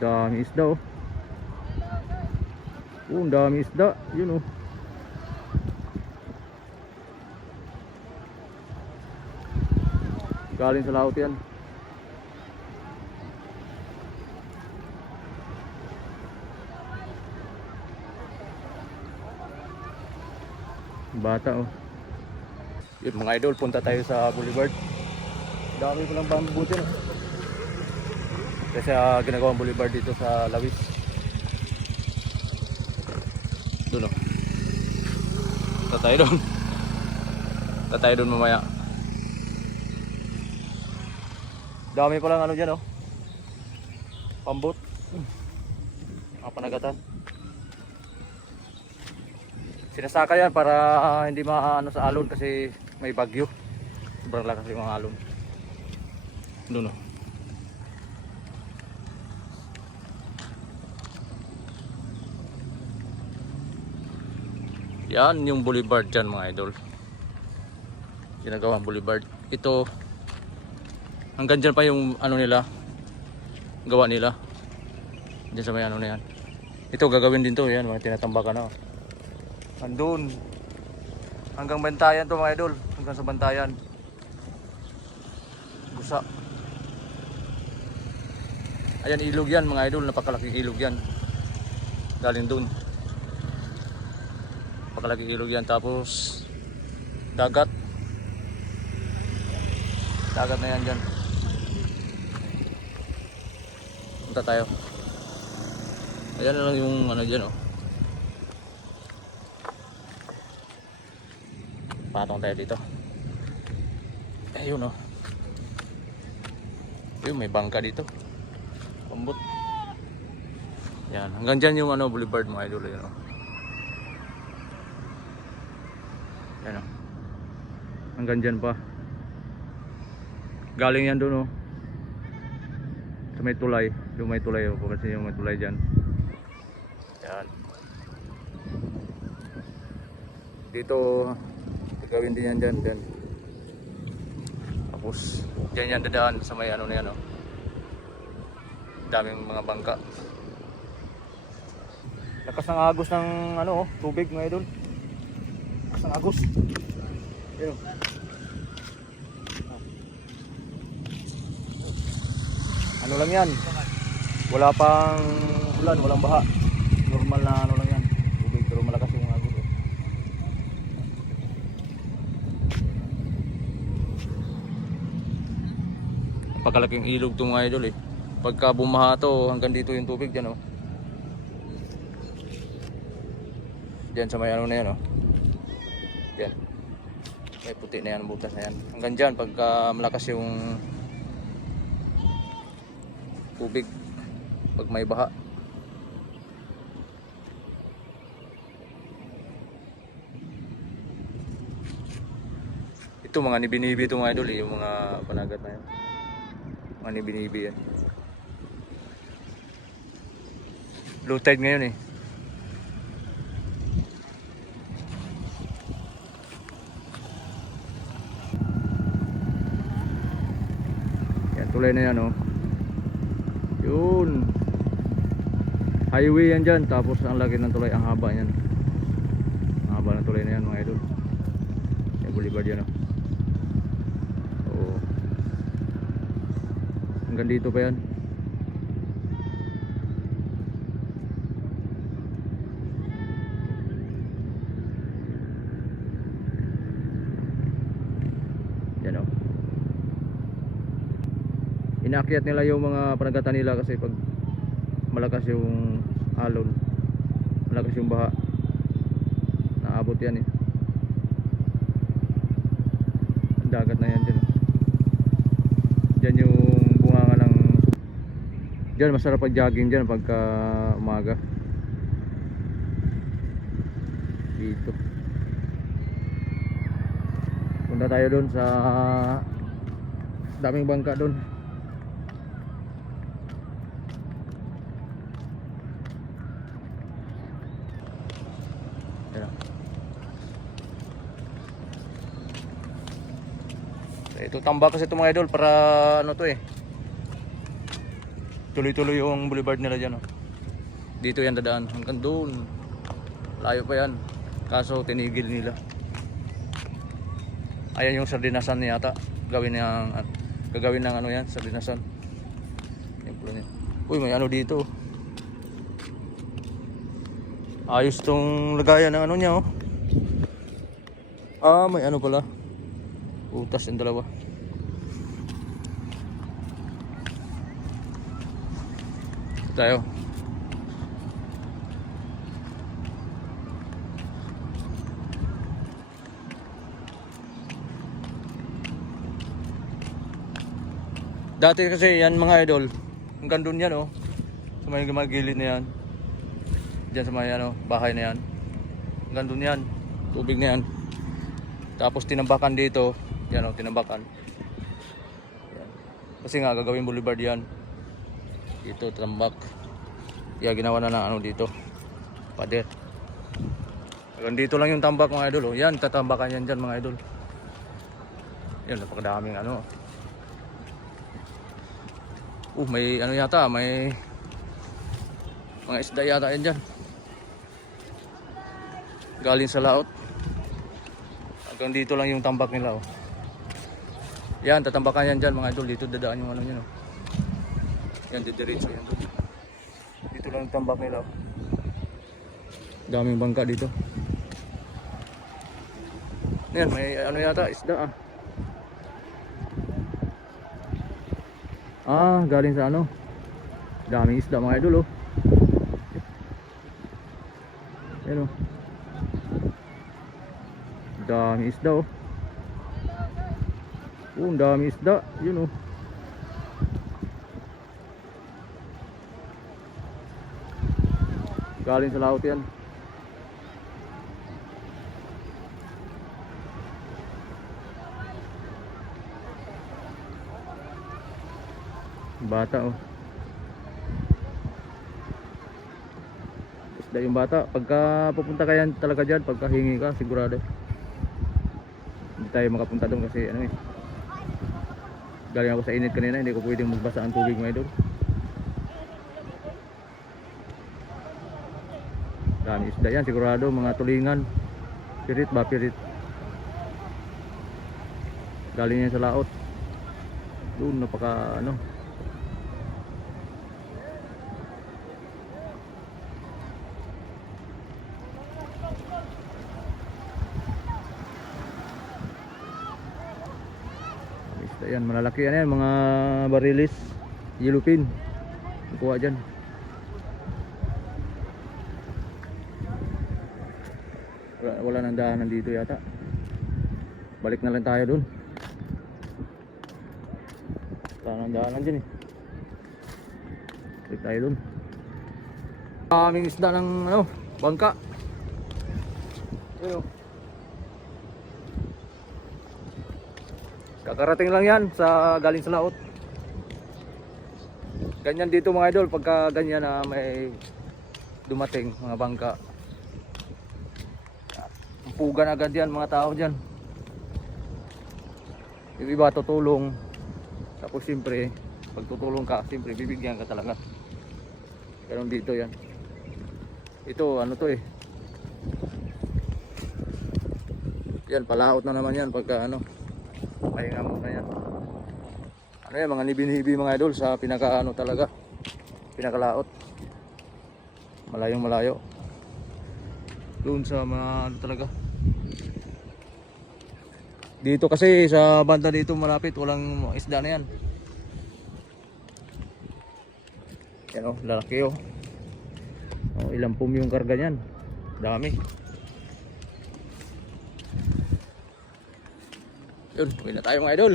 Dami isda oh. Oh, dami isda. Yun oh. Galing sa laut yan. Bata oh. Yun mga idol, punta tayo sa Boulevard. Dami ko lang bamboo dyan. oh. Kasi ah, ginagawang boulevard dito sa Lawis. Doon oh. Punta tayo doon. Punta tayo doon mamaya. Dami pa lang ano dyan oh. Pambot. Mga panagatan. Sinasaka yan para ah, hindi maano sa alon kasi may bagyo. Sobrang lakas yung mga alon. Doon oh. Yan yung boulevard dyan mga idol. Ginagawang boulevard. Ito hanggang dyan pa yung ano nila gawa nila. Dyan sa may ano na yan. Ito gagawin din to yan mga tinatambakan na. oh. Andun. Hanggang bantayan to mga idol. Hanggang sa bantayan. Gusa. Ayan ilog yan mga idol. Napakalaking ilog yan. Galing dun. Napakalaking ilog yan. Tapos dagat. Dagat na yan dyan. Punta tayo. Ayan lang yung ano dyan oh. Patong tayo dito. Ayun oh. Ayun, may bangka dito. Pambot. Yan, hanggang dyan yung ano, boulevard mga idol. Yan oh. Yan oh. Hanggang dyan pa. Galing yan doon oh. Sa may tulay. Yung may tulay oh. Kasi yung may tulay dyan. Yan. Dito, gawin din yan dyan. dyan. Tapos, dyan yan dadaan sa may ano na yan oh. Daming mga bangka. Lakas ng agos ng ano oh, tubig idol. Lakas ng agos. Ano lang yan? Wala pang ulan, walang baha. Normal na ano lang yan. Tubig pero malakas yung agos. Oh. Napakalaking ilog to mga idol eh. Pagka bumaha to, hanggang dito yung tubig dyan oh. Diyan sa may ano na yan oh. Diyan. May puti na yan, butas na yan. Hanggang dyan, pagka malakas yung tubig. Pag may baha. Ito mga nibinibi ito mga idol eh, yung mga panagat na yan. Mga nibinibi yan. Low tide ngayon eh. Tulay na yan oh. Yun. Highway yan dyan. Tapos ang laki ng tulay. Ang haba yan. Ang haba ng tulay na yan mga idol. Yan boulevard yan oh. Hanggang dito pa. Yan oh. Inakyat nila yung mga panagatan nila kasi pag malakas yung alon, malakas yung baha, naabot yan eh. Ang Dagat na yan dyan. Dyan yung bunganga ng Dyan masarap pag jogging dyan pagka umaga. Dito. Punta tayo doon sa daming bangka doon. Ayan. Ito tambak kasi ito mga idol para ano to eh. Tuloy-tuloy yung boulevard nila dyan. Oh. Dito yan dadaan. Hanggang doon. Layo pa yan. Kaso tinigil nila. Ayan yung sardinasan niya yata. Gawin ng, gagawin ng ano yan, sardinasan. Templo niya. Uy, may ano dito. Ayos tong lagayan ng ano niya oh. Ah, may ano pala. Utas yung dalawa. Tayo. Dati kasi yan mga idol, hanggang doon yan oh. Sa may mga gilid na yan. Diyan sa may ano, bahay na yan. Hanggang doon yan. Tubig na yan. Tapos tinambakan dito. Yan oh, tinambakan. Yan. Kasi nga gagawin boulevard yan. Dito tambak. Kaya ginawa na ng ano dito. Pader. Hanggang dito lang yung tambak mga idol. Oh. Yan, tatambakan yan dyan mga idol. Yan, napakadaming ano. Uh, may ano yata, may mga isda yata yan dyan. Galing sa laot. Hanggang dito lang yung tambak nila oh. Yan, tatambakan yan dyan mga idol. Dito dadaan yung ano yun oh. Yan, didiretso yan. Dito lang tambak nila. Daming bangka dito. Yan, may ano yata, isda ah. Ah, galing sa ano? Daming isda mga idol oh. Yan oh. Daming isda oh. Ang daming isda. Yun oh. Galing sa laut yan. Bata oh. Isda yung bata. Pagka pupunta ka yan talaga dyan, pagka hingi ka, sigurado. Hindi tayo makapunta doon kasi ano eh. Galing ako sa init kanina, hindi ko pwedeng magbasa ang tubig mga idol. Dami isda yan, sigurado mga tulingan. Pirit ba, pirit. Galing yan sa laot. Doon napaka ano, Isda yan, malalaki yan yan, mga barilis, yellowfin. Kuha dyan. Wala, wala nang daanan dito yata. Balik na lang tayo dun. Wala nang daanan dyan eh. Balik tayo dun. Aming isda ng ano, bangka. Ayun. Kakarating lang yan sa galing sa laot. Ganyan dito mga idol pagka ganyan na may dumating mga bangka. Pugan agad yan mga tao dyan. Yung iba tutulong. Tapos siyempre, pag tutulong ka, siyempre bibigyan ka talaga. Ganon dito yan. Ito, ano to eh. Yan, palaot na naman yan pagka ano. Pahinga muna yan. Ano yan, mga nibi-nibi mga idol sa pinaka ano talaga. Pinakalaot. Malayong malayo. Doon sa mga ano talaga. Dito kasi sa banda dito malapit walang isda na yan. Yan oh, lalaki oh. oh ilang pum yung karga niyan. Dami. Yun, uwi na tayo mga idol.